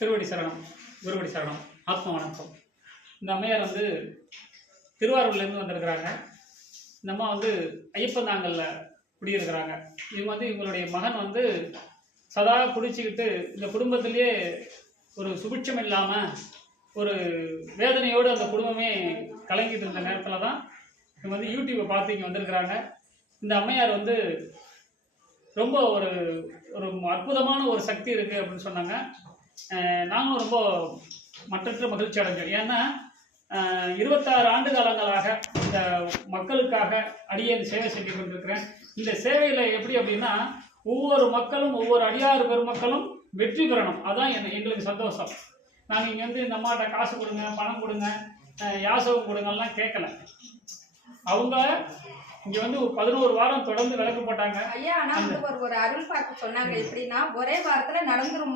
திருவடி சரணம், குருவடி சரணம், ஆத்ம வணக்கம். இந்த அம்மையார் வந்து திருவாரூர்லேருந்து வந்திருக்கிறாங்க. இந்த அம்மா வந்து ஐயப்பந்தாங்கல்ல குடியிருக்கிறாங்க. இவங்க வந்து இவங்களுடைய மகன் வந்து சதா குடிச்சிக்கிட்டு இந்த குடும்பத்திலேயே ஒரு சுபிட்சம் இல்லாமல் ஒரு வேதனையோடு அந்த குடும்பமே கலங்கிட்டு இருந்த நேரத்தில் தான் இவங்க வந்து யூடியூப்பை பார்த்து இங்கே வந்திருக்கிறாங்க. இந்த அம்மையார் வந்து ரொம்ப ஒரு ஒரு அற்புதமான ஒரு சக்தி இருக்குது அப்படின்னு சொன்னாங்க. நாங்களும் ரொம்ப மற்றற்ற மகிழ்ச்சி அடைஞ்சோம். ஏன்னா 26 ஆண்டு காலங்களாக இந்த மக்களுக்காக அடியேன் சேவை செஞ்சு கொண்டிருக்கிறேன். இந்த சேவையில் எப்படி அப்படின்னா, ஒவ்வொரு மக்களும் ஒவ்வொரு அடியார் பெருமக்களும் வெற்றி பெறணும். அதான் எங்களுக்கு சந்தோஷம். நாங்கள் இங்கே வந்து இந்த அம்மாட்ட காசு கொடுங்க, பணம் கொடுங்க, யாசகம் கொடுங்கலாம் கேட்கல. அவங்க இங்க வந்து 11 வாரம் தொடர்ந்து விளக்கு போட்டாங்க. ஐயா, ஆனா ஒரு அருள் பார்த்து சொன்னாங்க. எப்படின்னா, ஒரே வாரத்துல நடந்துரும்.